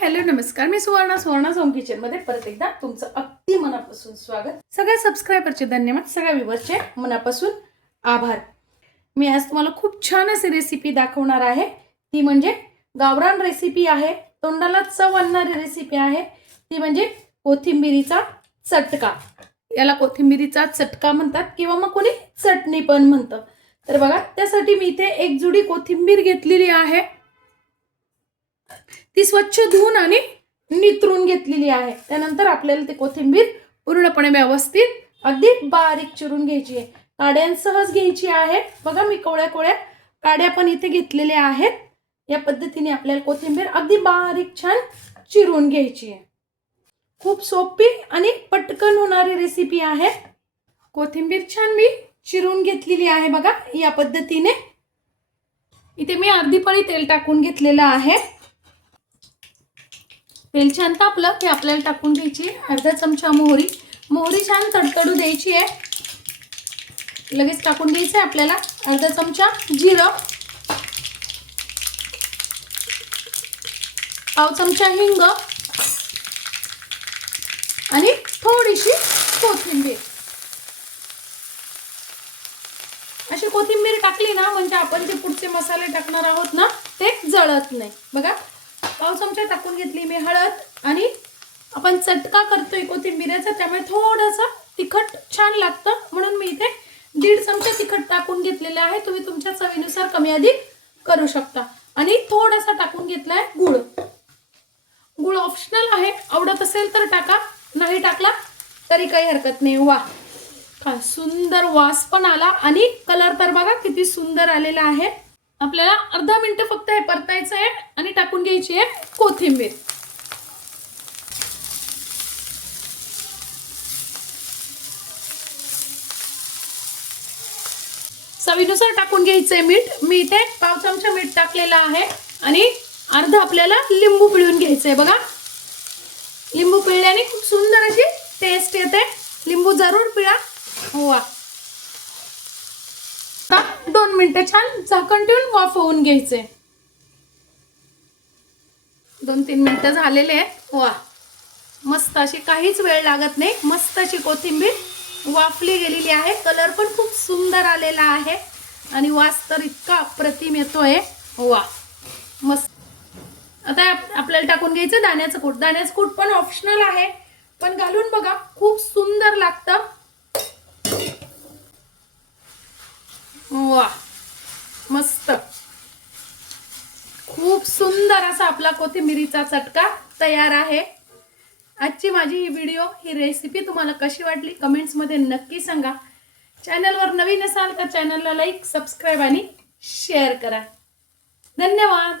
Hello नमस्कार, मी Suvarna home kitchen मध्ये परत एकदा तुमचं अगदी मनापासून स्वागत। सगळ्या सबस्क्रायबरचे धन्यवाद, सगळ्या व्ह्यूअरचे मनापासून आभार। मी आज तुम्हाला खूप छान अशी रेसिपी दाखवणार आहे। ती म्हणजे गावरान रेसिपी आहे, तोंडाला चव आणणारी रेसिपी आहे। ती म्हणजे कोथिंबीरीचा चटका। याला कोथिंबीरीचा चटका म्हणतात किंवा मग कोणी चटणी पण म्हणतं। तर बघा, त्यासाठी मी इथे एक जुडी कोथिंबीर घेतलेली आहे। ती स्वच्छ धुवून आणि नितरून घेतलेली आहे। त्यानंतर आपल्याला ती कोथिंबीर पूर्णपणे व्यवस्थित अगदी बारीक चिरून घ्यायची आहे। काड्यांसहच घ्यायची आहे। बघा, मी कोळ्या काड्या पण इथे घेतलेल्या आहेत। या पद्धतीने आपल्याला कोथिंबीर अगदी बारीक छान चिरून घ्यायची आहे। खूप सोपी आणि पटकन होणारी रेसिपी आहे। कोथिंबीर छान मी चिरून घेतलेली आहे। बघा, या पद्धतीने इथे मी अर्धी पळी तेल टाकून घेतलेलं आहे। तेल छान तापलं की आपल्याला टाकून घ्यायची अर्धा चमचा मोहरी छान तडतडू द्यायची आहे। लगेच टाकून द्यायचं आहे आपल्याला अर्धा चमचा जिरं, पाव चमचा हिंग आणि थोडीशी कोथिंबीर। अशी कोथिंबीर टाकली ना म्हणजे आपण जे पुढचे मसाले टाकणार आहोत ना ते जळत नाही। बघा, पाव चमचा टाकून घेतली मी हळद, आणि आपण चटका करतोय कोथिंबीरचा त्यामुळे थोडंसं तिखट छान लागतं म्हणून मी इथे 1.5 चमचा तिखट टाकून घेतलेले आहे। तुम्ही तुमच्या चवीनुसार कमी अधिक करू शकता। आणि थोडासा टाकून घेतलाय गूळ। गूळ ऑप्शनल आहे, आवडत असेल तर टाका, नाही टाकला तरी काही हरकत नाही। वाह, काय सुंदर वास पण आला आणि कलर तर बघा किती सुंदर आलेला आहे। आपल्याला अर्धा मिनिट फक्त हे परतायचं आहे आणि टाकून घ्यायची आहे कोथिंबीर। चवीनुसार टाकून घ्यायचंय मीठ। मी इथे पाव चमचा मीठ टाकलेला आहे आणि अर्धा आपल्याला लिंबू पिळून घ्यायचंय। बघा, लिंबू पिळल्याने खूप सुंदर अशी टेस्ट येते। लिंबू जरूर पिळा। वा, 2 मिनिटं छान झाकण ठेवून वाफवून घ्यायचे। 2-3 मिनिटं झालेले आहे। वा, मस्त अशी काहीच वेळ लागत नाही, मस्त अशी कोथिंबीर वाफली गेलेली आहे। कलर पण खूप सुंदर आलेला आहे आणि वास तर इतका अप्रतिम येतोय। वा, मस्त। आता आपल्याला टाकून घ्यायचं दाण्याचं कूट। दाण्याचं कूट पण ऑप्शनल आहे, पण घालून बघा खूप सुंदर लागतं। वा, मस्त, खूप सुंदर असा आपला कोथिंबीरीचा चटका तयार आहे। आजची माझी ही व्हिडिओ, ही रेसिपी तुम्हाला कशी वाटली कमेंट्स मध्ये नक्की सांगा। चॅनलवर नवीन असाल तर चॅनलला लाईक, सबस्क्राइब आणि शेअर करा। धन्यवाद।